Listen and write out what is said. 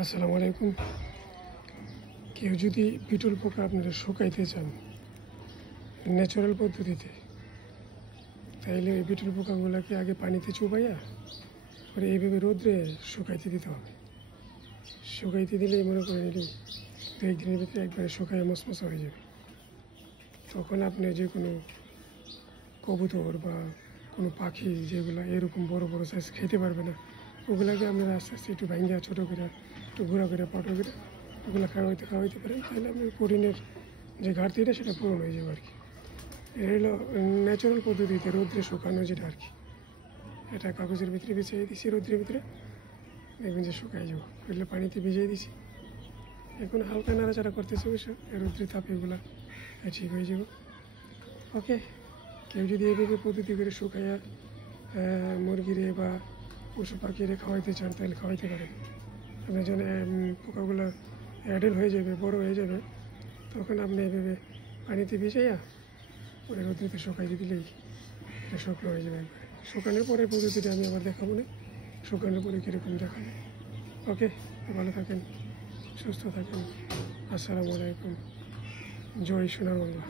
আসসালামু আলাইকুম। কেউ যদি বিটল পোকা আপনারা শুকাইতে চান ন্যাচারাল পদ্ধতিতে, তাইলে ওই বিটল পোকাগুলোকে আগে পানিতে চুবাইয়া পরে এইভাবে রোদ্রে শুকাইতে দিতে হবে। শুকাইতে দিলেই মনে করে নিলেই দু একদিনের ভিতরে একবারে শুকাইয়া মশমশা হয়ে যাবে। তখন আপনি যে কোনো কবুতর বা কোনো পাখি যেগুলো এরকম বড় বড় সাইজ খেতে পারবে না, ওগুলাকে আপনারা আস্তে আস্তে একটু ভাঙ্গিয়া ছোটো করে একটু ঘোরা করে পাটো করে ওগুলো খাওয়াইতে পারেন। তাহলে আপনার প্রোটিনের যে ঘাটতিটা সেটা পূরণ হয়ে যাবে আর কি। এটা হলো ন্যাচারাল পদ্ধতিতে রোদ্রে শুকানো যেটা আর কি। এটা কাগজের ভিতরে বিছিয়ে দিছি, রোদ্রের ভিতরে দেখবেন যে শুকাই যাবো। এগুলো পানিতে ভিজিয়ে দিছি, এখন হালকা নাড়াচাড়া করতেছে অবশ্য, রোদ্রে তাপে এগুলো ঠিক হয়ে যাব। ওকে, কেউ যদি এইভাবে পদ্ধতি করে শুকাইয়া মুরগিরে বা পশু পাখিরে খাওয়াইতে চান তাহলে খাওয়াইতে পারেন। আপনার যখন পোকাগুলো অ্যাডাল্ট হয়ে যাবে, বড় হয়ে যাবে, তখন আপনি এভাবে পানিতে ভিজাইয়া পরে রোদ্রিতে শুকাইতে দিলেই এটা শুকনো হয়ে যাবে একবারে। শুকানোর পরে পদ্ধতিটা আমি আবার দেখাবো না, শুকানোর পরে কীরকম দেখাবে। ওকে, ভালো থাকেন, সুস্থ থাকেন। আসসালামু আলাইকুম। জয় সোনার বাংলা।